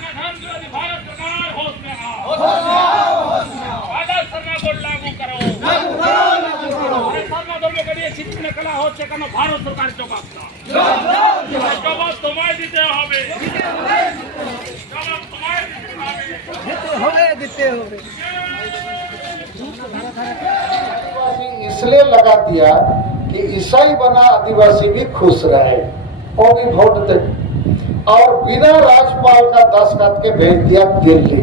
भारत सरकार होश में आओ, आदर्श शर्मा को लागू करो। शिक्षण कला हो সেখানে भारत सरकार जवाब जवाब তোমায় দিতে হবে, জবাব তোমায় দিতে হবে। इसलिए लगा दिया कि ईसाई बना आदिवासी भी खुश रहे, वो भी वोट दे, और बिना राज्यपाल का दस्तखत के भेज दिया दिल्ली।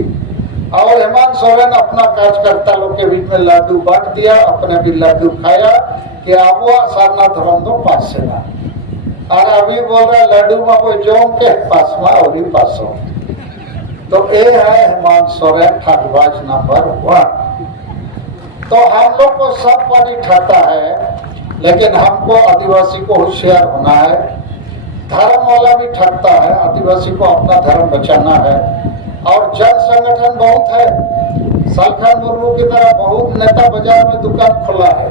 और हेमंत सोरेन अपना कार्यकर्ता लोग के बीच में लड्डू बांट दिया, अपने भी लड्डू खाया कि आप वो साधना धर्म दो पास से ना, और अभी बोल रहा लड्डू में कोई जोम के पास में और ही पास हो। तो ये है हेमंत सोरेन ठगबाज नंबर 1। तो हम लोग को सब पार्टी ठाता है, लेकिन हमको आदिवासी को होशियार होना है। धर्म वाला भी ठगता है, आदिवासी को अपना धर्म बचाना है। और जन संगठन बहुत है, सालखन मुर्मू की तरह बहुत नेता बाजार में दुकान खोला है,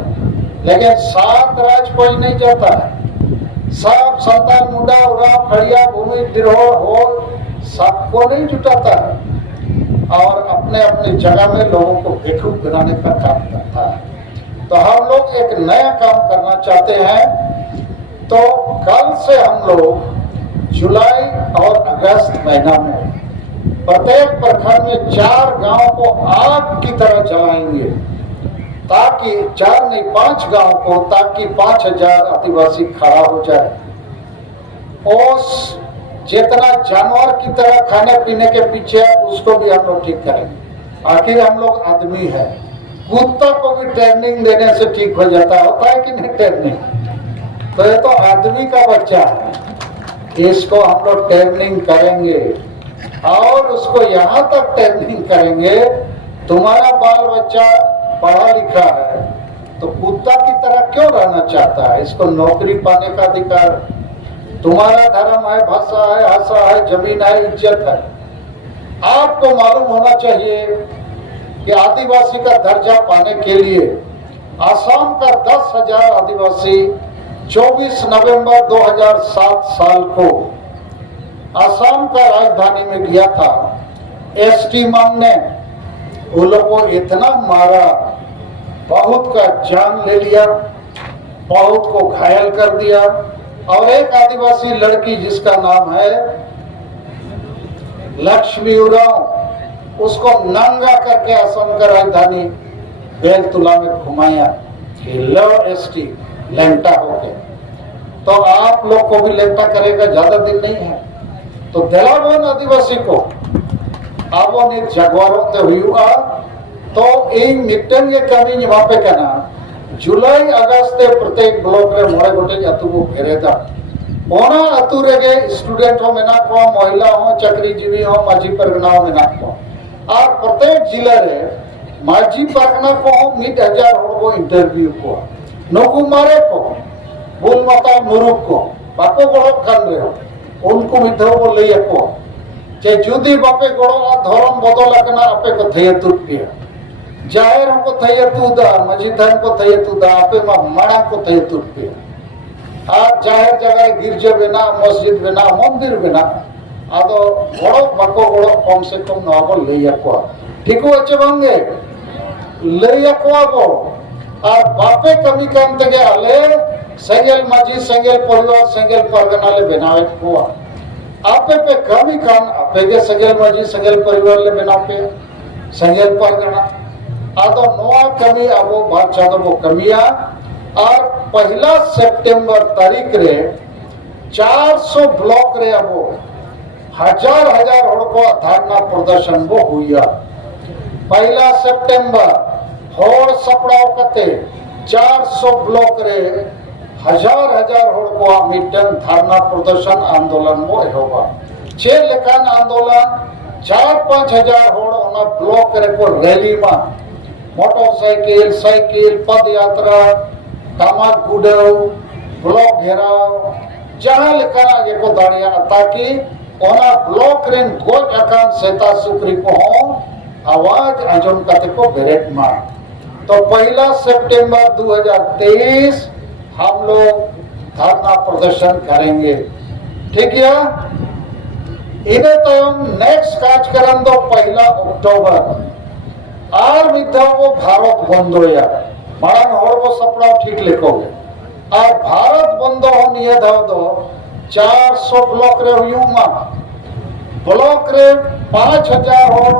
लेकिन सात राज कोई नहीं जाता है। सब संतान मुंडा उड़ा खड़िया भूमि गिरोह हो सबको नहीं जुटाता है, और अपने अपने जगह में लोगों को बेवकूफ बनाने का काम करता है। तो हम लोग एक नया काम करना चाहते हैं। तो कल से हम लोग जुलाई और अगस्त महीना में प्रत्येक प्रखंड में 4 गांव को आग की तरह जलाएंगे, ताकि 4 नहीं 5 गांव को, ताकि 5000 आदिवासी खड़ा हो जाए। और जितना जानवर की तरह खाने पीने के पीछे उसको भी हम लोग ठीक करेंगे। आखिर हम लोग आदमी है, कुत्ता को भी ट्रेनिंग देने से ठीक हो जाता होता है कि नहीं ट्रेनिंग? तो ये तो आदमी का बच्चा है, इसको हम लोग ट्रेनिंग करेंगे और उसको यहाँ तक ट्रेनिंग करेंगे। तुम्हारा बाल बच्चा पढ़ा लिखा है तो कुत्ता की तरह क्यों रहना चाहता है? इसको नौकरी पाने का अधिकार, तुम्हारा धर्म है, भाषा है, आशा है, जमीन है, इज्जत है। आपको मालूम होना चाहिए कि आदिवासी का दर्जा पाने के लिए असम का 10,000 आदिवासी 24 नवंबर 2007 साल को असम का राजधानी में गया था। एसटी मांगने वो लोग को इतना मारा, बहुत का जान ले लिया, बहुत को घायल कर दिया। और एक आदिवासी लड़की जिसका नाम है लक्ष्मी उरांव, उसको नंगा करके असम का राजधानी बेलतुला में घुमाया कि लो एसटी लेंटा होके। तो आप लोग को भी लेंटा करेगा, ज्यादा दिन नहीं है। तो दिलावन आदिवासी को अब जगवारों से हुआ। तो इन मिट्टन ये कमी वहां पे कहना जुलाई अगस्त प्रत्येक ब्लॉक रे मोड़े गोटे अतु को घेरेदा ओना अतु रेगे स्टूडेंट हो मेना को, महिला हो, चाकरीजीवी हो, माझी परगना हो मेना को। और प्रत्येक जिला रे माझी परगना को 1000 हड़ को इंटरव्यू को नोकु मारे को बुल माता मुरुक को बाको गड़ो खान रे उनको मिधो को लई को जे जुदी बापे गड़ो धर्म बदल कना आपे को थय तुपिया जाहिर को थय तुदा मस्जिद को थय तुदा आपे मा मणा को थय तुपिया। आज जाहिर जगह गिरजा बेना, मस्जिद बेना, मंदिर बेना आदो गड़ो बाको गड़ो कम से कम नवा को लई को ठीक हो अच्छे बंगे लई को और बापे कमी काम तगे आले सेंगेल माझी, सेंगेल परिवार, सेंगेल परगना ले बनावे को आपे पे कमी काम आपे के सेंगेल माझी, सेंगेल परिवार ले बनावे सेंगेल परगना आदो नवा कमी अबो बात ज्यादा वो कमिया। और 1 सितंबर तारीख रे 400 ब्लॉक रे अबो हजार हड़ को धारणा प्रदर्शन वो हुआ। 1 सितंबर होड़ सपड़ाव कते 400 ब्लॉक रे हजार हड़ को मिटन धारणा प्रदर्शन आंदोलन वो होगा। 6 लेखान आंदोलन 4-5 हजार होड़ ब्लॉक रे को रैली में मोटरसाइकिल, साइकिल, पद यात्रा, कामाक गुड़ाव, ब्लॉक घेराव जहां लेखा ये को दाड़िया ताकि ओना ब्लॉक रेन गोज अकान सेता सुक्री को आवाज आजम कते को बेरेट मार। तो 1 सितंबर 2023 हम लोग धरना प्रदर्शन करेंगे, ठीक है? इने तयम नेक्स्ट कार्यक्रम दो 1 अक्टूबर और मिधा वो भारत बंदो या मांग हर वो सपना ठीक लेकोगे और भारत बंदो हो निये दाव दो 400 ब्लॉक रे हुयुमा ब्लॉक रे 5000 और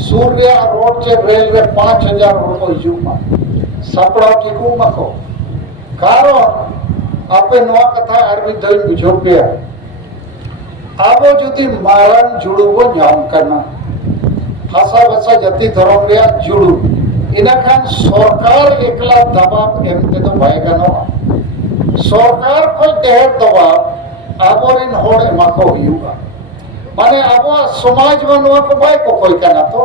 सूर्य रोड चे रेल रे 5000 और को हुयुमा सपना ठीकू मको कारण आपे नवा कथा आरबी दोइन बुझो पे आबो जुदी मारन जुड़ुबो नाम करना भाषा भाषा जाति धर्म रे जुड़ू इना खान सरकार एकला दबाव एमते तो भाई गानो सरकार को देर दबाव आबोरिन होड़ एमाको हुयुगा माने आबो समाज बनवा को भाई को कोई करना तो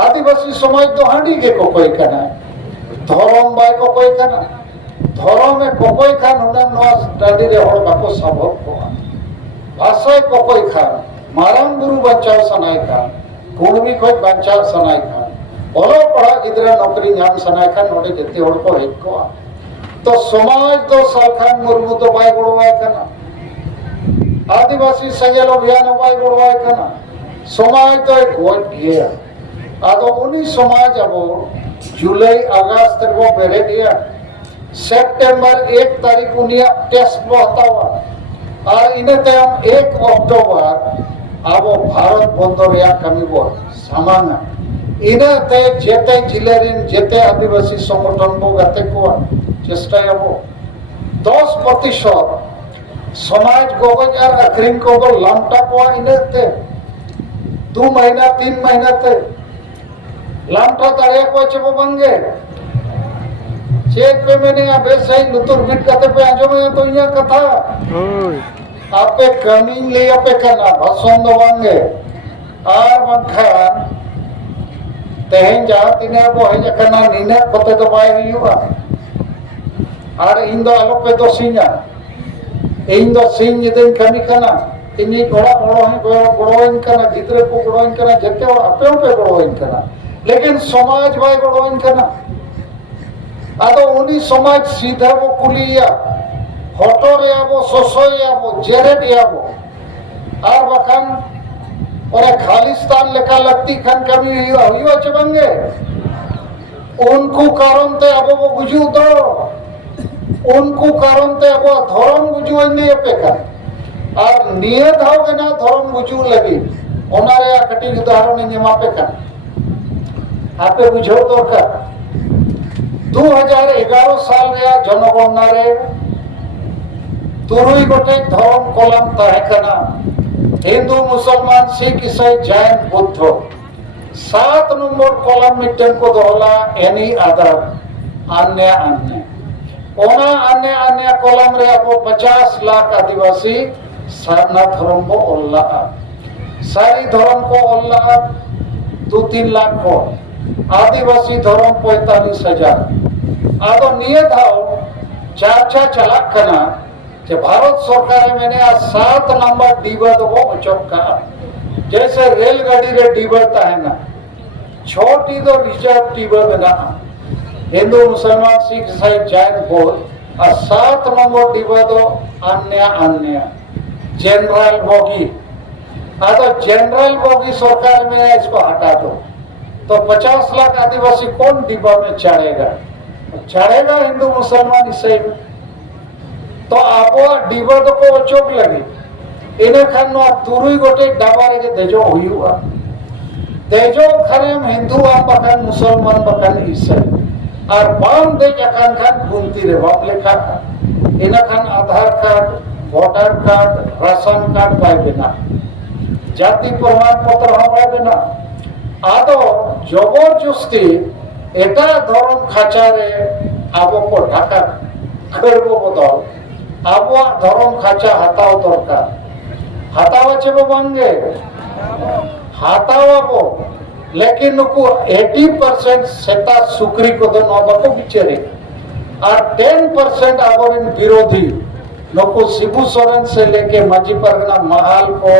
आदिवासी समाज तो हांडी के को कोई करना धर्म भाई को कोई करना धर्म में को कोई खान उना नवा डाडी रे होड़ बाको सबक को भाषा को कोई खान मारन गुरु बचाव सनाई खान कुणबी खोज बचाव सनाई खान बोलो पढ़ा गिदरा नौकरी नाम सनाई खान नोडे जते होड़ को हेक को तो समाज तो सालखान मुर्मू तो बाय गोड़वाय कना आदिवासी संगेल अभियान बाय गोड़वाय कना समाज तो एक गोट गया आदो उनी समाज अब जुलाई अगस्त को बेरे दिया सितंबर 1 तारीख उनिया टेस्ट होता हुआ और इने तयम 1 अक्टूबर अब भारत बंदो रे कमी बो सामान्य इने ते जेते जिले रिन जेते आदिवासी संगठन बो गते को चेष्टा अब 10% समाज गोगज और अखरिन को बो लामटा को इने ते 2 महीना 3 महीना ते लामटा तारे को चबो बंगे चेक पे मैंने अबे सही लुतुर बिट कते पे आजो में तो यहां कथा आपे कमी ले आपे करना भसंद वांगे और बंखान तेहन जा तिने बो है जकना नीने पते तो बाय हुआ और इन दो आलो पे दो सिंगा इन दो सिंग दिन कमी करना इन्हीं गोड़ा गोड़ो है गोड़ो इनकना गिदरे को गोड़ो इनकना जते और आपे पे गोड़ो इनकना लेकिन समाज भाई गोड़ो इनकना आदो उनी समाज सीधा वो कुलिया होटो रे आबो सोसो रे आबो जेरेट आबो और बखान और खालिस्तान लेका लगती खान कमी हुई चबंगे उनको कारण ते आबो वो गुजू दो उनको कारण ते आबो धर्म गुजू ने अपेका और निये धाव ना धर्म गुजू लगी ओनारे कटी उदाहरण ने मापेका आपे बुझो दरकार 2011 साल रे जनगणना रे तुरुई गोटे धर्म कलम तहकना हिंदू मुसलमान सिख ईसाई जैन बुद्ध 7 नंबर कलम मिटन को दोहला एनी अदर अन्य अन्य ओना अन्य अन्य कलम रे अब 50 लाख आदिवासी सारना धर्म को अल्लाह सारी धर्म को अल्लाह 2-3 लाख को आदिवासी धर्म 45,000 आदो निये धाव चाचा चलाक कना जे भारत सरकार मैंने 7 नंबर डीबा तो वो चौका जैसे रेलगाड़ी रे डीबा है ना छोटी तो रिजर्व डीबा बना हिंदू मुसलमान सिख ईसाई जैन बौद्ध और 7 नंबर डीबा तो अन्य अन्य जनरल बोगी आदो जनरल बोगी सरकार में इसको हटा दो तो 50 लाख आदिवासी कौन डिब्बा में चढ़ेगा हिंदू मुसलमान ईसाई में तो आपो डिब्बा तो को चोक लगी इने खान नो तुरुई गोटे डाबारे के देजो हुआ देजो खरेम हिंदू आम बखान मुसलमान बखान ईसाई और बाम दे जखान खान गुनती रे बाम लेखा इने खान Aadhaar card voter card ration card पाए बिना जाति प्रमाण पत्र हम पाए बिना आदो जबरदस्ती एटा धर्म खाचारे आबो को ढाका करबो बदल आबो धर्म खाचा हटाओ दरकार हटावा छे बंगे हटावा लेकिन नुकु 80% सेता सुक्री को तो नबको बिचरे और 10% आबोरिन विरोधी नुकु शिबू सोरेन से लेके माजी परगना महाल को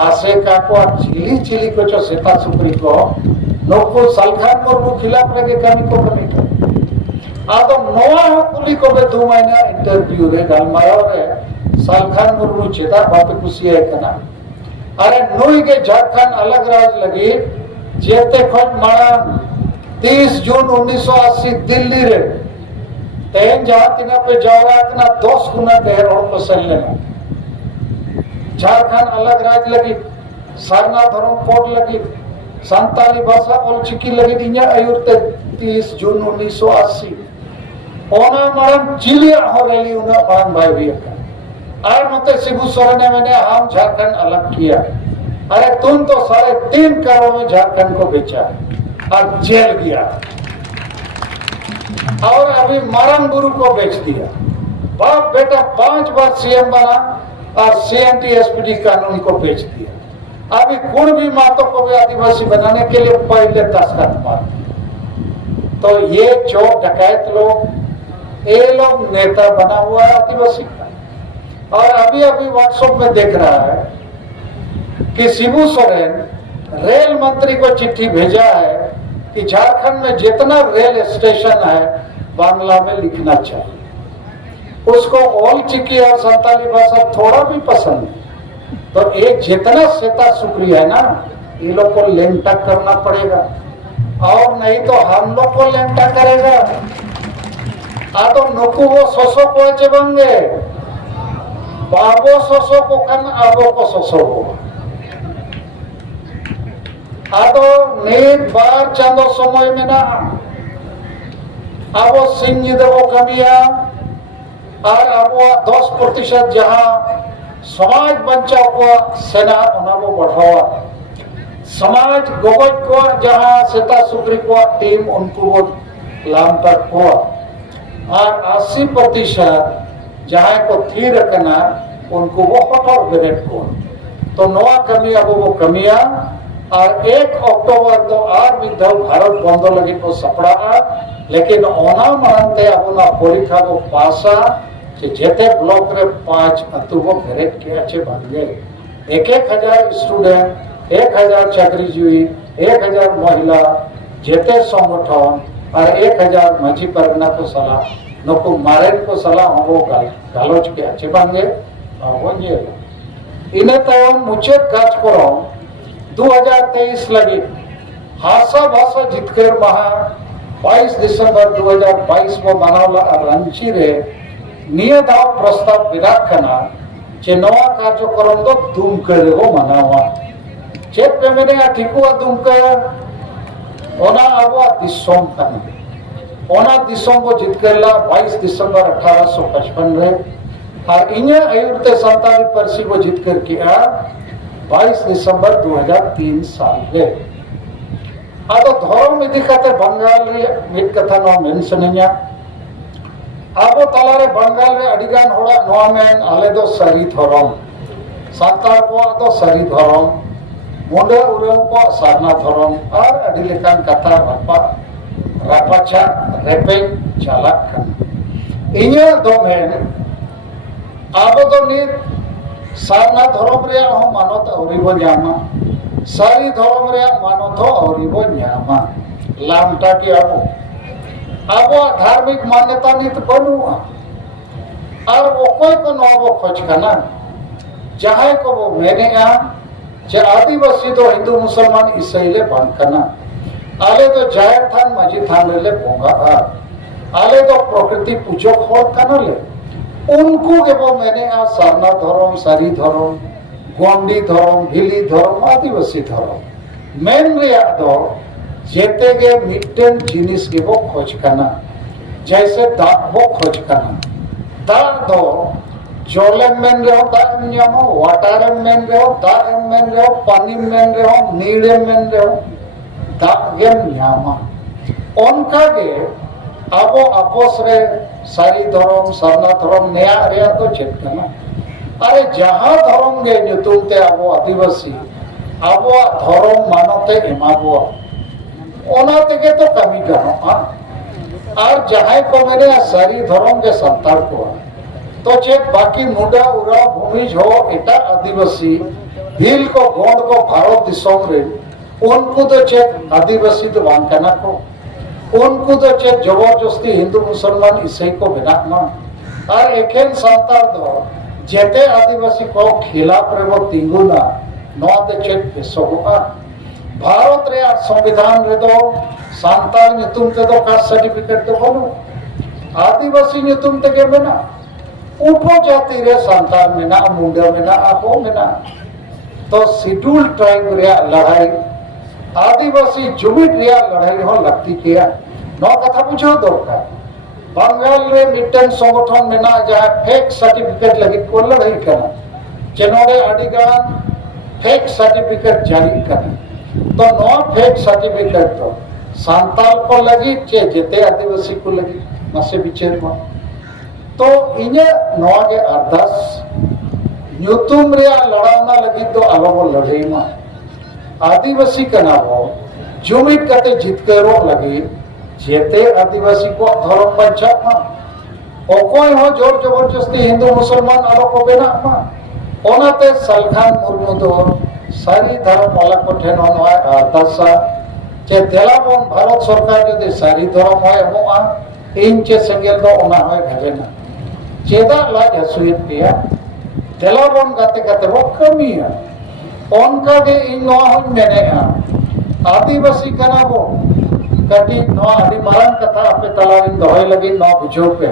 आसे का को चिली चिली को जो सेता सुक्री को नुकु सलखान मुर्मू खिलाफ लगे कमी को कमी को आदो नोआ हो कुली को बे 2 महीना इंटरव्यू रे गलमायो रे सलखान मुर्मू चेता बापे कुसी है कना अरे नुई के झारखंड अलग राज लगी जेते खज मांग 30 जून 1980 दिल्ली रे तेन जहां तिना पे जावरा कना 10 गुना ढेर और को सल लेना झारखंड अलग राज लगी सारना धर्म कोड लगी संताली भाषा ऑलचिकी लगी दिया अयुर्ते 30 जून 1980 ओना मरम चिलिया हो रही उना मांग भाई भी और मते शिबू सोरेन ने मैंने हम झारखंड अलग किया। अरे तुम तो 3.5 करोड़ में झारखंड को बेचा और जेल गया और अभी मरण गुरु को बेच दिया। बाप बेटा 5 बार सीएम बना और सीएनटी एसपीडी कानून को बेच दिया। अभी कुर्मी मातों को भी आदिवासी बनाने के लिए पहले दस्तखत मार। तो ये चोर डकैत लोग ये लोग नेता बना हुआ है आदिवासी का। और अभी अभी व्हाट्सएप में देख रहा है कि शिबू सोरेन रेल मंत्री को चिट्ठी भेजा है कि झारखंड में जितना रेल स्टेशन है बांग्ला में लिखना चाहिए। उसको ऑलचिकी और संताली भाषा थोड़ा भी पसंद है। तो एक जितना सेता सुक्रिया है ना ये लोग को लेंटा करना पड़ेगा और नहीं तो हम लोग को लेंटा करेगा। तो नुकु वो सोसो को चेबंगे बाबो सोसो को कन आबो को सोसो को तो नीट बार चांदो समय में ना आबो सिंह देवो कमिया और आबो 10% जहां समाज बचाव को सेना उनाबो बढ़ावा समाज गोगज को जहां सेता सुक्री को टीम उनको वो लामता को और 80% जहां को थी रखना उनको वो हटाओ ग्रेड को। तो नवा कमी अब वो कमिया और 1 अक्टूबर तो आर विधव भारत बंद लगी तो सपड़ा लेकिन ओना मानते अब ना परीक्षा को पासा जेते ब्लॉक रे 5 अतु वो ग्रेड के अच्छे बन गए। 1,000 स्टूडेंट 1,000 चाकरीजीवी 1,000 महिला जेते संगठन और 1,000 माझी परगना को सलाह नको मारेन को सलाह हो गालोच के अच्छे बंगे वो ये इने तयम मुचेत काज करो 2023 लगी हासा भाषा जितकर महा 22 दिसंबर 2022 को मनावला रांची रे निय दाव प्रस्ताव विराट खना जे नवा कार्यक्रम दो दुमकर को मनावा चेत पे मैंने ठिकुआ दुमकर ओना अबो दिसोम खना ओना दिसोम को जितकरला 22 दिसंबर 1855 रे और इन्हें अयुर्ते संताली परसी को जितकर किया 22 दिसंबर 2003 साल रे। तो धर्म इदी कते बंगाल रे मिट कथा नो मेंशनिया आबो तलारे बंगाल रे अडिगान होड़ा नोआ मेन आले दो सरी धर्म सांतार को दो सरी धर्म मुंडे उरम को सारना धर्म और अडी लेकान कथा रापाचा रेपे चालक खन इन्हें दो मेन आबो दो नीत सारना धर्म रे हो मानत औरिबो न्यामा सारी धर्म रे मानत हो औरिबो न्यामा लामटा की आबो धार्मिक मान्यता नीत बनुआ और ओकोय को नोबो खोज कना जहां को वो मैंने जे आदिवासी तो हिंदू मुसलमान ईसाई ले बन कना आले तो जायर थान माझी थान ले पोंगा आले तो प्रकृति पूजक हो कना ले उनको के वो मैंने सारना धर्म सारी धर्म गोंडी धर्म भिली धर्म आदिवासी धर्म मेन रे दो जेते के मिटन जिनिस के वो खोज कना जैसे दा वो खोज कना दा दो जोले मेन रे दा न्यामो वाटर मेन रे दा मेन रे पानी मेन रे नीड़े मेन रे दा गेम न्यामा उनका के आबो आपोस रे सारी धर्म सरना धर्म नया रे तो चेक करना अरे जहां धर्म गे नुतुमते आबो आदिवासी आबो धर्म मानते एमाबो ओना तेगे तो कमी करो और जहां को मेरे सारी धर्म के संतान को तो चेक बाकी मुंडा उरा भूमिज हो एटा आदिवासी भील को गोंड को भारत दिसोम रे उनको तो चेक आदिवासी तो वांकना को उनको तो चेक जबरदस्ती हिंदू मुसलमान ईसाई को बिना और एकेन संतान दो जेते आदिवासी को खिलाफ रे वो तिंगुना नोते चेक बेसोगा भारत रे संविधान रे दो सांताल नितुम ते दो कास्ट सर्टिफिकेट तो बनो आदिवासी नितुम ते के बना उपजाति रे सांताल में ना मुंडा में ना आपो में ना तो शेड्यूल ट्राइब रे लड़ाई आदिवासी जुमिट रे लड़ाई हो लगती किया नो कथा बुझो दरकार बंगाल रे मिटन संगठन में ना जहाँ फेक सर्टिफिकेट लगी को लड़ाई करना चेनोरे अडिगान फेक सर्टिफिकेट जारी करना तो नो फेक सर्टिफिकेट तो सांताल को लगी चे जेते आदिवासी को लगी मसे बिचेर में तो इन्हें नो के अरदास न्यूतुम रे लड़ावना लगी तो अलग लड़ाई में आदिवासी कना वो जुमिट करते जीत करो लगी जेते आदिवासी को धर्म पंचायत में ओकोई हो जोर जबरदस्ती हिंदू मुसलमान अलग को बेना में ओनाते सलखान मुर्मू दो सारी धर्म वाला को ठेनो नोय अरदासा चे तेलाबन भारत सरकार जदि सारी धर्म होय मोआ इन चे संगेल दो ओना होय भेजना चेदा लाज हसुयत पिया तेलाबन गाते गाते वो कमी है उनका के इन नोआ हो मेने आदिवासी कना वो कटी नोआ अडी मरण कथा अपने तलाविन दोहे लगी नौ बुझो पे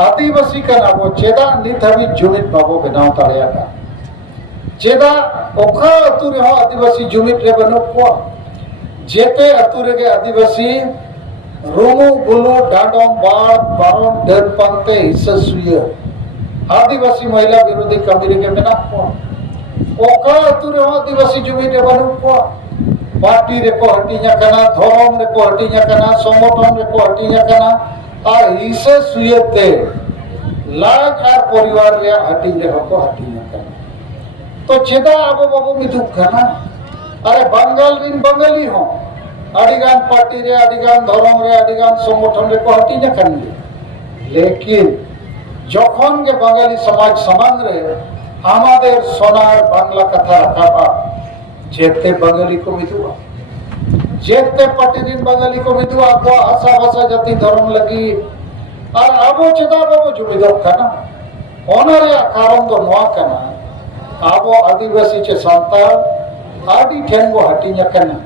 आदिवासी कना वो चेदा निधवी जुमित बाबो बनाव ताड़िया का चेदा ओखा अतुरे हो आदिवासी जुमित रे बनो को जेते अतुरे के आदिवासी रोमो गुलो डाडोम बाड़ बारों डर पंते हिस्सा सुये आदिवासी महिला विरोधी कमीरे के बिना को ओखा अतुरे हो आदिवासी जुमित रे बनो को पार्टी रे को हटिया कना धर्म रे को हटिया कना संगठन रे को हटिया कना आ हिस्सा सुयते लाज आर परिवार रे हटि रे को हटिया कना तो चेदा आबो बाबू मिथुक खाना अरे बंगाल रिन बंगाली हो अडिगान पार्टी रे अडिगान धर्म रे अडिगान संगठन रे को हटिया कनी लेकिन যখন के बंगाली समाज समान रे आमादेर सोनार बांग्ला कथा रखाबा जेते बंगाली को मिथुआ जेते पार्टी बंगाली को मिथुआ को आशा भाषा जाति धर्म लगी और आबो चेदा बाबू जुमिदो खाना ओनरे कारण तो नोआ कना आबो आदिवासी चे सांताल आदि ठेन गो हटिया कना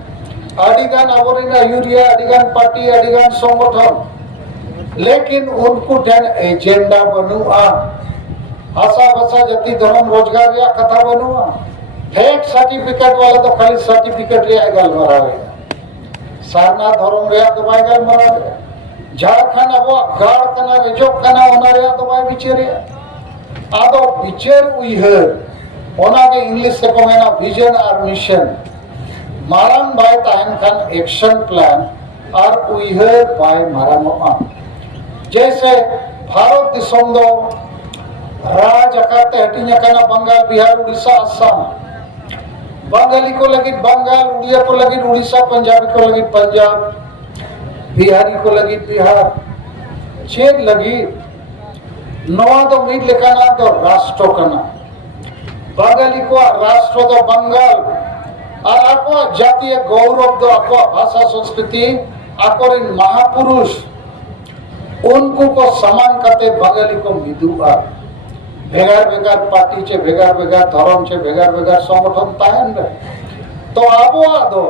आदिगान आबोरिना यूरिया आदिगान पार्टी आदिगान संगठन लेकिन उनको ठेन एजेंडा बनुआ आशा भाषा जाति धर्म रोजगार या कथा बनुआ फेक सर्टिफिकेट वाला तो खाली सर्टिफिकेट रे गल मरावे सारना धर्म रे तो बाय गल मरावे झारखंड अब गाड़ कना रेजो कना ओना रे तो बाय बिचेरे आदो बिचेर उइहर ओना के इंग्लिश से को मेना विजन और मिशन मारन बाय ताहन खान एक्शन प्लान और उइहर बाय मारामो जैसे भारत दिसम दो राज अकाते हटिया कना बंगाल बिहार उड़ीसा असम बंगाली को लगी बंगाल उड़िया को लगी उड़ीसा पंजाबी को लगी पंजाब बिहारी को लगी बिहार चेक लगी नवा तो मीट लिखाना तो राष्ट्र कना बंगाली को राष्ट्र तो बंगाल और आपको जातीय गौरव दो आपको भाषा संस्कृति आपको इन महापुरुष उनको को समान करते बंगाली को मिदुआ भेगार भेगार पार्टी चे भेगार भेगार धर्म चे भेगार भेगार संगठन तायन रे तो आबो आदो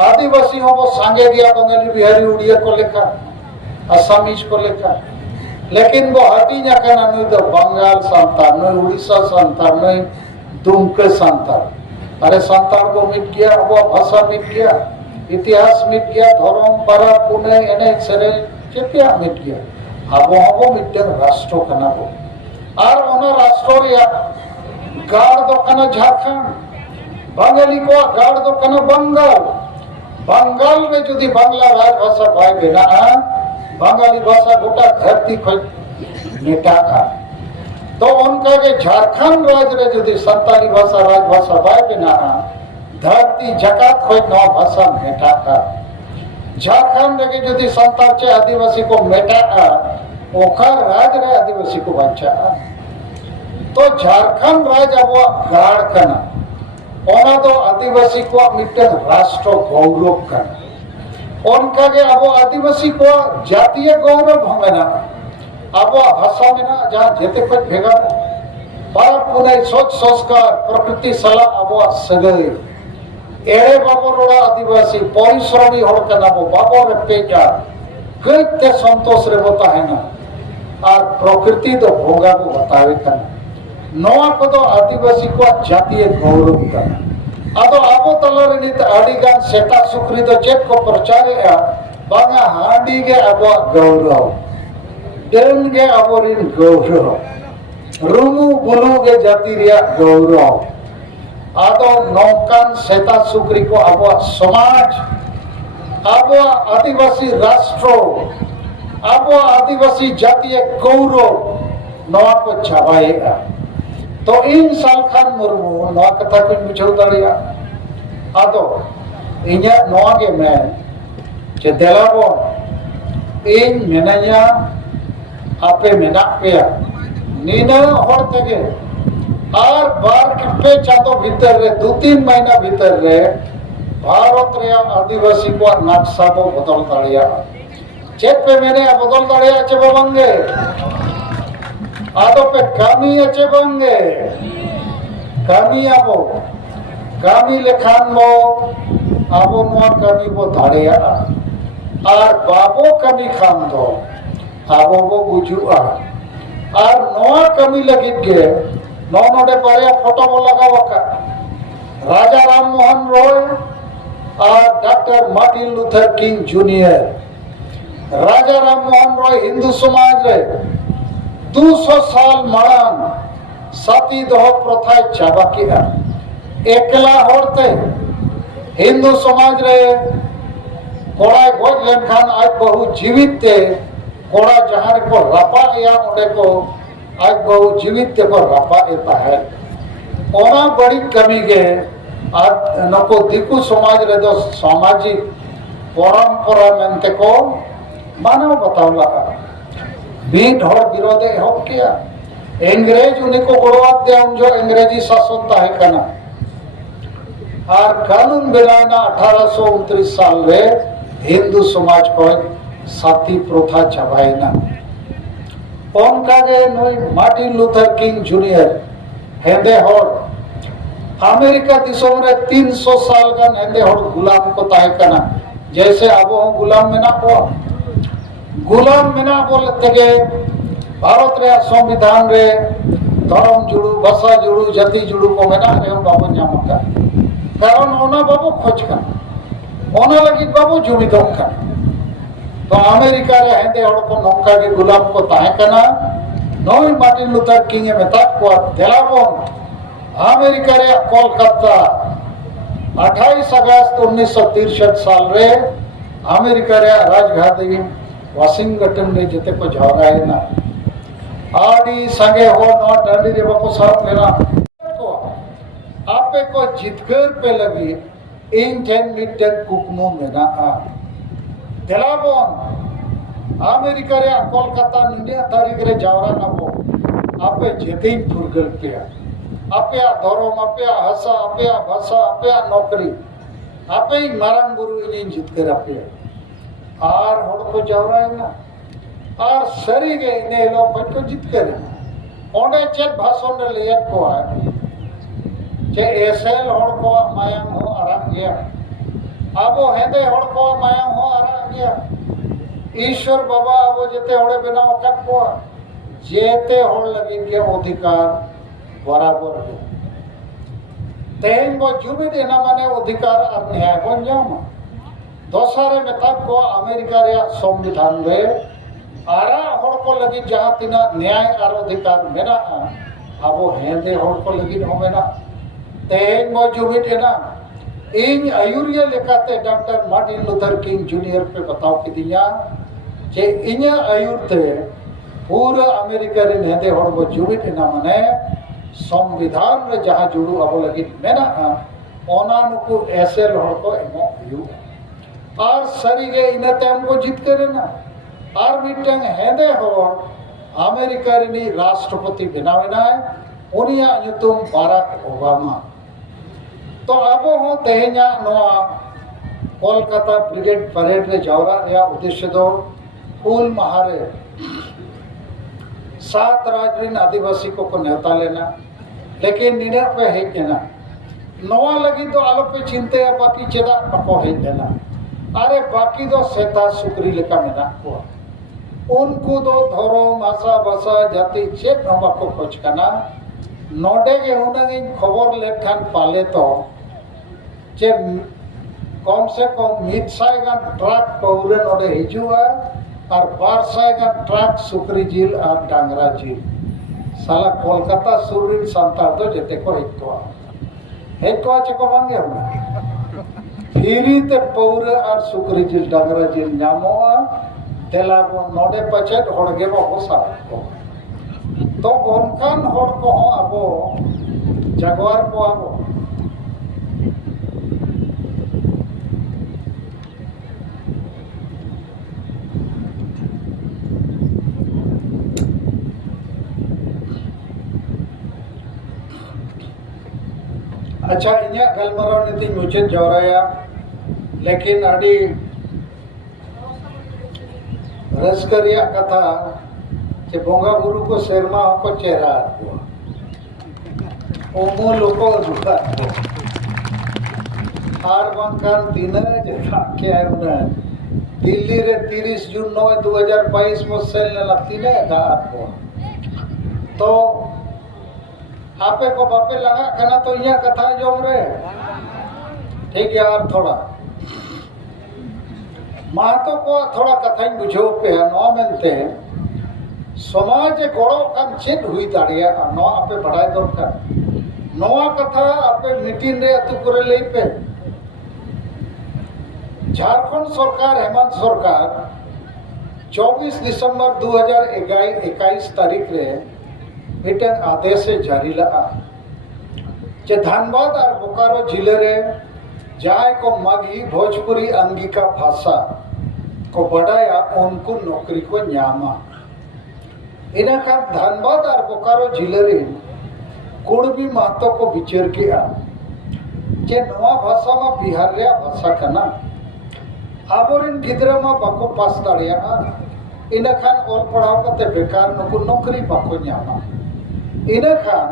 आदिवासी हो वो सांगे गया बंगाली बिहारी उड़िया को लेखा असमीज को लेखा लेकिन वो हटी ना करना नहीं तो बंगाल संतान नहीं उड़ीसा संतान नहीं दुमके संतान अरे संतान को मिट गया वो भाषा मिट गया इतिहास मिट गया धर्म परा पुणे एने सरे चेतिया मिट गया आबो मिट राष्ट्र कना को और ओना राष्ट्र रे गाड़ दो कना झारखंड बंगाली को गाड़ दो कना बंगाल बंगाल में यदि बांग्ला राजभाषा भाई बेना बंगाली भाषा गोटा धरती खोज नेता का तो उनका के झारखंड राज्य रे यदि संताली भाषा राजभाषा भाई बेना धरती जकात खोज नौ भाषा नेता का झारखंड रे यदि संताल चे आदिवासी को मेटा ओखर राज रे आदिवासी को बच्चा तो झारखंड राज अब गाड़ कना ओना तो आदिवासी को मिटन राष्ट्र गौरव कना उनका के अब आदिवासी को जातीय गौरव हमें ना अब भाषा में ना जहाँ जेते कुछ भेगा परब पुनई सोच संस्कार प्रकृति सला अब सगई एड़े बाबो रोड़ा आदिवासी परिश्रमी हड़ कना बो बाबो रेपेजा कईते संतोष रे बता है ना और प्रकृति दो भोगा को बतावे कना नोआ को तो आदिवासी को जातीय गौरव कना आदो आबो तलरे नित आडिगान सेटा सुक्री दो चेक को प्रचारे बांगा हांडी के आबो गौरव डेन के आबो रिन गौरव रुमु बुलु के जाति रिया गौरव आदो नौकान सेता सुक्री को आबो समाज आबो आदिवासी राष्ट्र आबो आदिवासी जातीय गौरव नवा को छावाएगा तो इन साल खान मुर्मू नवा कथा को बुझाव दाड़िया आदो इन्या नवा के मैं जे देलाबो इन मेनाया आपे मेना पेया नीना हर तगे और बार पे चातो भीतर रे 2-3 महीना भीतर रे भारत रे आदिवासी को नक्शा को बदल दाड़िया चेक पे मैंने बदल दाड़िया चे बंगे आदो पे कामी चे बंगे कामी आबो कामी लेखान मो आबो नुआ कामी बो दाड़िया और बाबो कामी खान दो आबो बो बुझुआ और नुआ कामी लगित के नौ नोडे पारिया फोटो बो लगावका राजा राम मोहन रॉय और doctor Martin Luther King junior Raja Ram Mohan Roy Hindu समाज रे 200 साल माड़ांग साथी दोह प्रथा चाबा किया एकला होते हिंदू समाज रे कोड़ा गोज लेनखान आज बहु जीवित ते कोड़ा जहां को रपा या उड़े को आज बहु जीवित को रपा एता है ओना बड़ी कमी के आज नको दिकु समाज रे दो सामाजिक परंपरा मेंते को मानव बतावला बीट और विरोधे हो किया अंग्रेज उन्हीं को गड़वा दिया जो अंग्रेजी शासन था है कना और कानून बनाना 1829 साल रे हिंदू समाज को साथी प्रथा छबाईना उनका के नोई मार्टिन लूथर किंग जूनियर हेंदे होड़ अमेरिका दिसोम रे 300 साल का हेंदे होड़ गुलाम को ताहे कना जैसे अब गुलाम में ना हुआ गुलाम में ना बोलते के भारत रे संविधान रे धर्म जुड़ू भाषा जुड़ू जाति जुड़ू को में ना रे बाबू जामका कारण ओना बाबू खोज का ओना लगी बाबू जुमित का तो अमेरिका रे हेंदे होड़ को नौका के गुलाम को ताहे कना नोई मार्टिन लूथर किंग में तक को देलाबोन अमेरिका रे कोलकाता 28 अगस्त 1963 साल रे अमेरिका रे राजधानी वाशिंगटन रे जते को जावरा है ना आडी संगे हो नो डंडी रे बको साथ लेना को आपे को जितकर पे लगी इन 10 मीटर कुकमो में ना आ देलाबोन अमेरिका रे कोलकाता निंडिया तारीख रे जावरा ना बो आपे जेते फुरगल पे आपे धर्म आपे हसा आपे भाषा आपे नौकरी आपे मारांग गुरु इन जितकर आपे और होड़ को जावरा है ना और सरी गे ने लो पट को जितकर ओंडे चेक भाषण रे लेक को है जे एसेल होड़ को मायांग हो आरा गया आबो हेदे होड़ को मायांग हो आरा गया ईश्वर बाबा आबो जते होड़े बिना वकत को जेते होड़ लगी के अधिकार बराबर है तेन को जुबी देना माने अधिकार और न्याय बन जाओ दोसरे में तब को अमेरिका रे संविधान रे आरा होड़ को लगी जहां तिना न्याय और अधिकार मेना आबो हेंदे होड़ को लगी हो मेना तेन को जुबी देना इन आयुरिया लेकाते doctor Martin Luther King junior पे बताओ कि दिया जे इन्या आयुरते पूरा अमेरिका रे हेंदे होड़ को जुबी देना माने संविधान रे जहां जुड़ू अब लगी मेना ओना नुकु ऐसे होड़ को एमो यू और सरीगे इनते हमको जीत करे ना और मिटंग हेदे होड़ अमेरिका रे राष्ट्रपति बनावेना है उनिया युतुम बाराक ओबामा तो अब हो तेहना नोआ कोलकाता ब्रिगेड परेड रे जावरा या उद्देश्य दो फूल महारे 7 राज्य आदिवासी को नेवता लेना लेकिन निना पे हेजना नवा लगी तो आलो पे चिंते बाकी चेदा बको हेजना अरे बाकी दो सेता सुकरी लेका मेना को उनको दो धर्म आशा भाषा जाति चेत बको खोज कना नोडे के हुनंग खबर लेखान पाले तो जे कम से कम 100 गान ट्रक पौरे नोडे हिजुआ और 200 गान ट्रक सुकरी जिल और डांगरा जिल साला कोलकाता सुरिन संतार तो जेते को हेतवा चेको बांगे होना फिरी ते पौरे और सुकरी जिल डांगरा जिल नामोआ तेलाबो नोडे पचेट होड़गे बो होसा तो उनकान होड़ को अबो जगवार को अबो अच्छा इन्या गलमराव नीति मुझे जौराया लेकिन अड़ी रसकरिया कथा जे बोंगा बुरु को शर्मा को चेहरा ओमो लोको दुखा आर बंकान दिन जेठा के आयो न दिल्ली रे 30 जून 2022 में सेल ने तीने दा को तो आपे को बापे लगा कना तो इया कथा जोम रे ठीक है यार थोड़ा महतो को थोड़ा कथा बुझो पे नो मेनते समाज गोड़ो कान चेत हुई दाड़िया नो आपे बढ़ाई दरकार नोआ कथा आपे मीटिंग रे अतु करे लई पे झारखंड सरकार हेमंत सरकार 24 दिसंबर 2021 तारीख रे मिटन आदेश जारी लगा जे धनबाद और बोकारो जिले रे जाय को मागी भोजपुरी अंगिका भाषा को बढ़ाया उनको नौकरी को न्यामा इना का धनबाद और बोकारो जिले रे कुड़बी महतो को विचार किया जे नवा भाषा में बिहार रे भाषा कना आबोरिन गिदरा में बाको पास दाड़िया इना खान और पढ़ाव कते बेकार नको नौकरी बाको न्यामा इना खान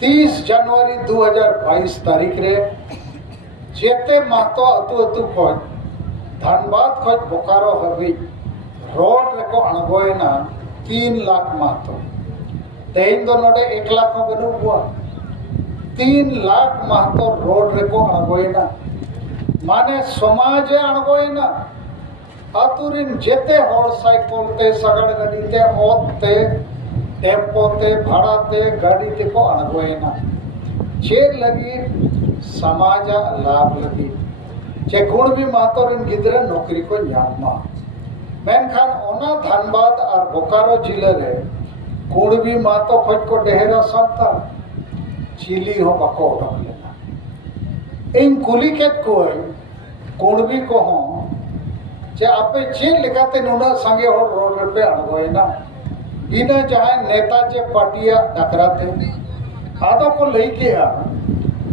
30 जनवरी 2022 तारीख रे जेते महतो अतु अतु खोज धनबाद खोज बोकारो हबी रोड रेको अणगोयना 3 लाख महतो तेन दो नोडे 1 लाख बनु हुआ 3 लाख महतो रोड रेको अणगोयना माने समाजे अणगोयना अतुरिन जेते होड़ साइकिल ते सगड़ गडी ते ओते टेम्पो ते भाड़ा ते गाड़ी ते को अणगोयना चेक लगी समाजा लाभ लगी चे गुण भी मातोरिन गिदरे नौकरी को न्यामा मेनखान ओना धनबाद और बोकारो जिले रे गुण भी मातो खोज को डेहरा संता चिली हो बको उठक लेना इन कुली के कोई गुण भी को हो जे आपे चे लिखाते नुना संगे हो रोड पे अणगोयना इना जहां नेता जे पार्टिया डकराते आदो को लई किया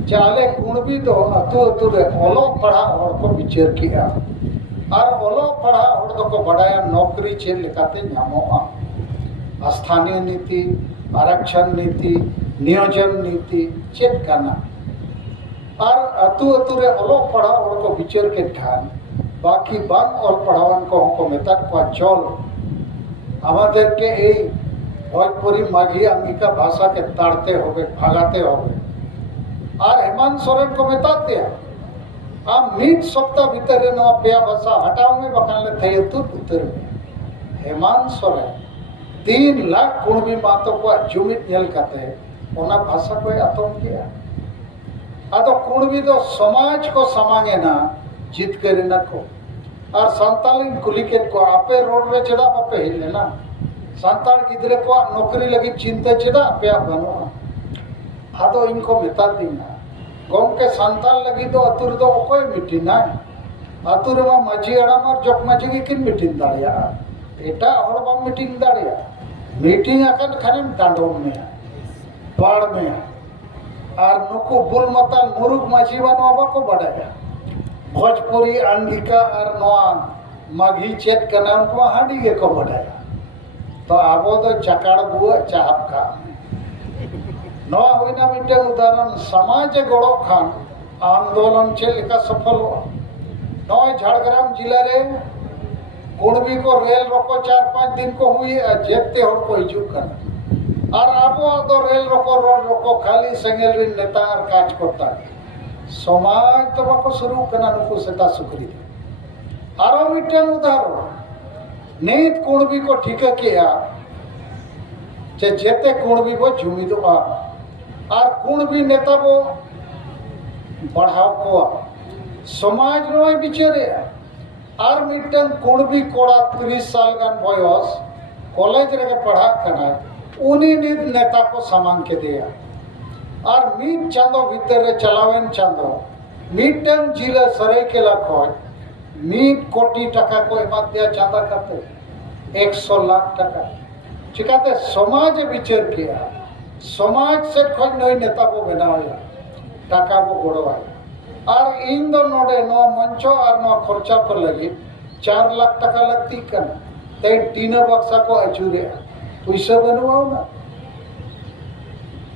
चाले गुण भी तो अतु अतु रे ओलो पढ़ा और को विचार किया और ओलो पढ़ा और तो को बढ़ाया नौकरी चे लिखाते न्यामोआ स्थानीय नीति आरक्षण नीति नियोजन नीति चेक करना और अतु अतु रे ओलो पढ़ा और को विचार के ध्यान बाकी बांग और पढ़ावन को मेता को चल আমাদের के এই भोजपुरी माघी अंगिका भाषा के ताड़ते हो गए भागाते हो गए और हेमंत सोरेन को मेताते आम 1 सप्ताह भीतर नो पेया भाषा हटाओ में बखान ले थे तुर उत्तर में हेमंत सोरेन 3 लाख कुणबी मातो को जुमित नेल करते ओना भाषा को आतम किया आदो कुणबी तो समाज को समांगे ना जीत करे ना को और संतालिन कुलिकेट को आपे रोड रे चढ़ा आपे हिले ना संताल गिदरे को नौकरी लगी चिंता चढ़ा आपे बनो आदो इनको मेता दीना गोम के संताल लगी तो अतुर दो कोई मीटिंग ना अतुर में मजी अड़ा मार जोक मजी की किन मीटिंग दाड़िया एटा और बा मीटिंग दाड़िया मीटिंग अकन खाने डांडोम में बाड़ में और नुको बुल मताल मुरुग मजी बनवा को बढ़ाया भोजपुरी अंगिका और नवा माघी चेत कना उनको हांडी के को बढ़ाया तो आबो तो चकाड़ बुआ चाहब का नवा होइना मिटे उदाहरण समाज गड़ो खान आंदोलन चेलिका सफल हो नय झाड़ग्राम जिला रे कुणबी को रेल रोको 4-5 दिन को हुई जेते हर को हिजुक करना और आबो तो रेल रोको रोड रोको खाली सेंगेल रिन नेता और काज करता समाज तो बाको शुरू करना नुकु सेता सुकरी आरो मिटे उदाहरण नीत कुणबी को ठीक किया जे जेते कुणबी को जुमिदोआ और कुणबी नेता को बढ़ाव को समाज नय बिचारे और मिटन कुणबी कोड़ा 30 साल गान बयस कॉलेज रे पढ़ा कना उनी नेता को सामान के दिया और मीट चांदो भीतर रे चलावेन चांदो मिटन जिला सरायकेला खय 1 कोटी टाका को एमा दिया चांदा करते 100 लाख टाका चिकाते समाज विचार किया समाज से खय नय नेता को बनाया टाका को गोड़वाया और इन दो नोडे नो मंचो और नो खर्चा को लगी 4 लाख टाका लगती कन ते टीना बक्सा को अचूरे पैसा बनवाओ ना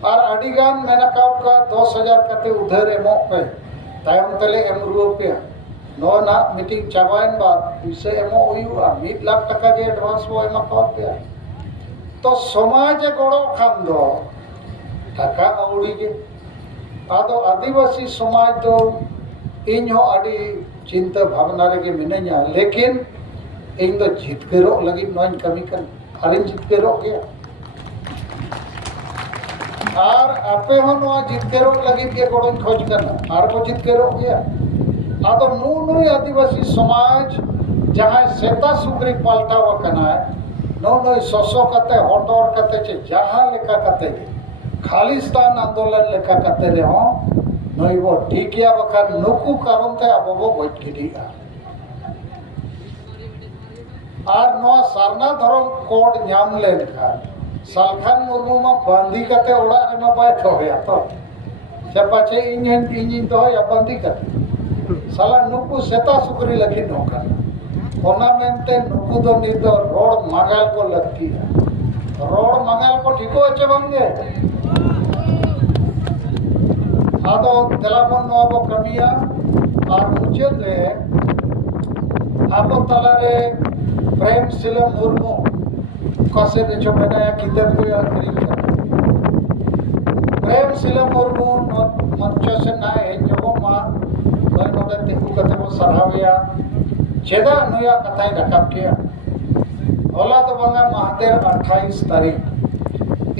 और अडिगान मेना का 10,000 कते उधर एमो पे तायम तले एम रुपया नो ना मीटिंग चाबाइन बाद पैसा एमो हुआ 1 लाख टाका के एडवांस वो एमा का पे तो समाज गड़ो खान दो टाका औड़ी के आदो आदिवासी समाज तो इन हो आदि चिंता भावना रे मिनाया लेकिन इन दो जितकेरो लगी नोन कमी कर हरिन जितकेरो गया और आपे हो नो जितकेरो लगी के गोड़ो खोज करना और को जितकेरो गया आदो नु आदिवासी समाज जहां सेता सुग्री पाल्टा वकना नो सोसो कते हटोर कते चे जहां लेका कते खालिस्तान आंदोलन लेखा करते रहे हो नई वो ठीक है बखान नुकु कारण ते अब वो बैठ गिडिगा और नो सरना धर्म कोड न्याम लेन का सालखान मुर्मू मा बांधी कते ओड़ा रे मा बाय तो या तो जे पाछे इंजिन तो या बांधी कते साला नुकु सेता सुकरी लगी नोका कोना मेनते नुकु दो नी तो रोड मागाल को लगती है रोड मागाल को ठीको अच्छे बंगे आदो तेलाबन नोबो कमिया और मुझे ले आबो तलारे प्रेम सिलम मुर्मू कसे ने जो बनाया किताब को आखिरी प्रेम सिलम मुर्मू मंच से ना है जो मा गन नोदे तेकु कते वो सराविया चेदा नुया कथाई रकब किया होला तो बंगा महातेर 28 तारीख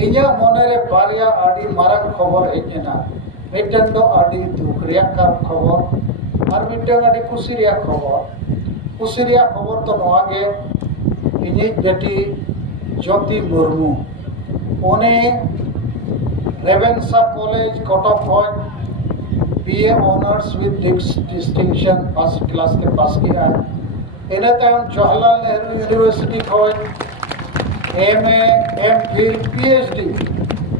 इया मोनेरे बारिया आडी मारंग खबर हेजना मिटन दो आडी दुखरिया का खबर और मिटन आडी कुसिरिया खबर तो नवागे इनी बेटी ज्योति मुर्मू ओने Ravenshaw college Cuttack BA honours with distinction first class के पास किया है इन्हें तक जवाहरलाल नेहरू यूनिवर्सिटी खज एमए एमफिल पीएचडी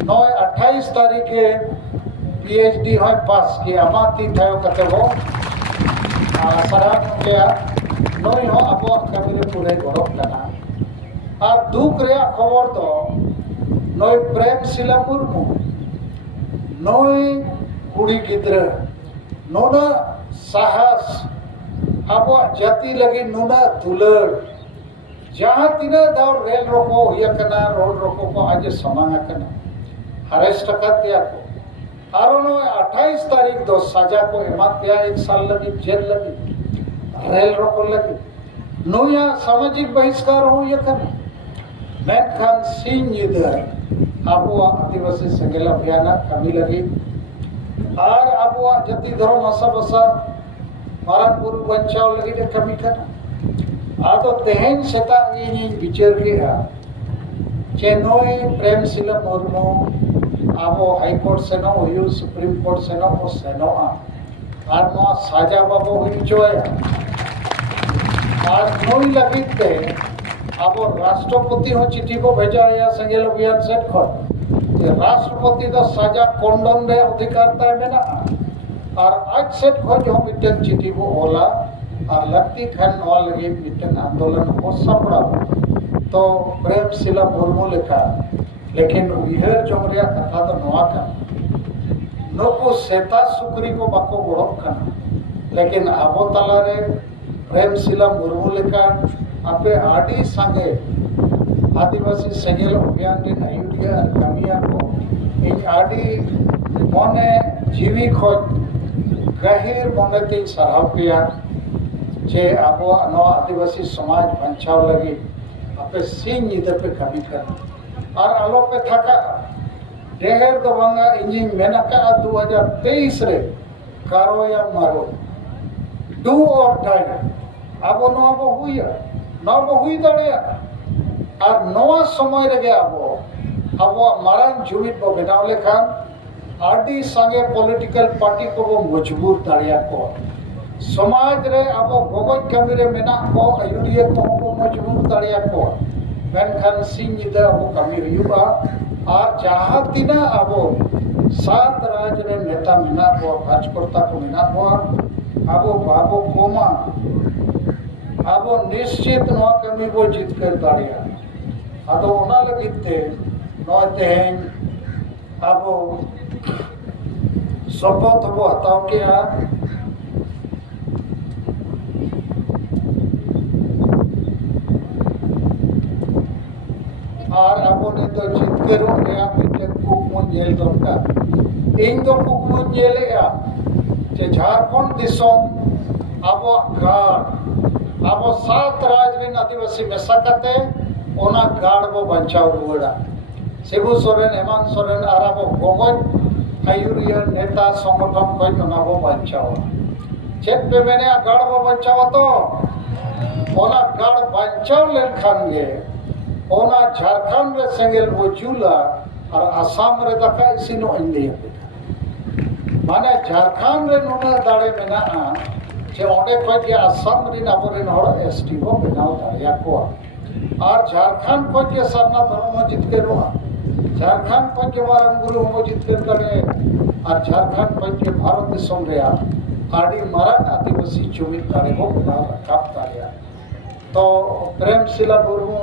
28 तारीख के पीएचडी है पास किया माती थायो कते वो सराहन किया नई हो अब कमी पूरे गौरव लगा और दुख रे खबर तो नई प्रेम शिला मुर्मू नई कुड़ी गिद्र नोना साहस अब जाति लगी नोना दुलड़ जहाँ तीना दाव रेल रोको हुआ करना रोड रोको को आज समाना करना अरेस्ट कर दिया को और 28 तारीख दो सजा को एमा दिया 1 साल लगी जेल लगी रेल रोको लगी नोया सामाजिक बहिष्कार हो ये करना मैन खान सिंह इधर अब आदिवासी संगेला अभियान कमी लगी और अब जति धर्म हसा बसा मारन बुरु बंचाव लगी कमी करना आदो तेहन सेता इन विचार किया चेनोई प्रेम शिला मुर्मू अब हाई कोर्ट से नो हुई सुप्रीम कोर्ट से नो वो सेनो और नो साजा बाबू हुई जो है और नोई लगी थे अब राष्ट्रपति हो चिट्ठी को भेजा या संगेल अभियान सेट कर राष्ट्रपति तो साजा कोंडन रे अधिकार ताय मेना और आज सेट खो जो मिटन चिट्ठी को होला और लगती खन नवा लगी मिटन आंदोलन को सपड़ा तो प्रेम शिला मुर्मू लेखा लेकिन उयहर जम रे कथा तो नवा कना नुकु सेता सुकरी को बाको गड़ब कना लेकिन आबो तलारे प्रेम शिला मुर्मू लेखा आपे आडी संगे आदिवासी सेंगेल अभियान रे आयुरिया कामिया को इन आडी मने जीवी खोज गहिर मने ते सराव किया जे आबो नो आदिवासी समाज बचाव लगी आपे सिंह निदे पे कमी कर और आलो पे थका ढेर दो बंगा इंजी मेनका 2023 रे कारो या मारो डू और डाई आबो नो आबो हुई दड़िया और नवा समय रे आबो मारान जुमित बो बनाव लेखान आडी संगे पॉलिटिकल पार्टी को वो मजबूर दाड़िया को समाज रे आबो गोगज कमी रे मेना को आयुरिया को मजबूर दाड़िया को मेनखान सिंह निदा आबो कमी हुआ और जहाँ तिना आबो सात राज रे नेता मेना को राजकर्ता को मेना को आबो बाबो कोमा आबो निश्चित नवा कमी बो जीत कर दाड़िया आदो ओना लगिते नवा तेहेन आबो शपथ बो हताव किया और आबो ने तो जितकरो रे मिटे कुकमुन जेल दरकार इन दो कुकमुन जेलेगा जे झारखंड दिसोम आबो गाड़ आबो सात राज रे आदिवासी मेसाकते ओना गाड़ बो बचाव रुवड़ा शिबू सोरेन हेमंत सोरेन और आबो गोगज आयुरिया नेता संगठन को ओना बो बचाव चेक पे मैंने गाड़ बो बचाव तो ओना गाड़ बचाव लेखान गे ओना झारखंड रे सेंगेल बो जुला और आसाम रे दका इसिनो इंडिया माने झारखंड रे नुना दाड़े मेना जे ओंडे को जे आसाम रे नाबोरेन हर एसटी बो बनाव दाड़िया को और झारखंड को जे सरना धर्म जीत के रोआ झारखंड को जे मारन गुरु हो जीत के करे और झारखंड को जे भारत दिसम रे आडी मारन आदिवासी जुमित दाड़े बो बनाव काप दाड़िया तो प्रेम शिला मुर्मू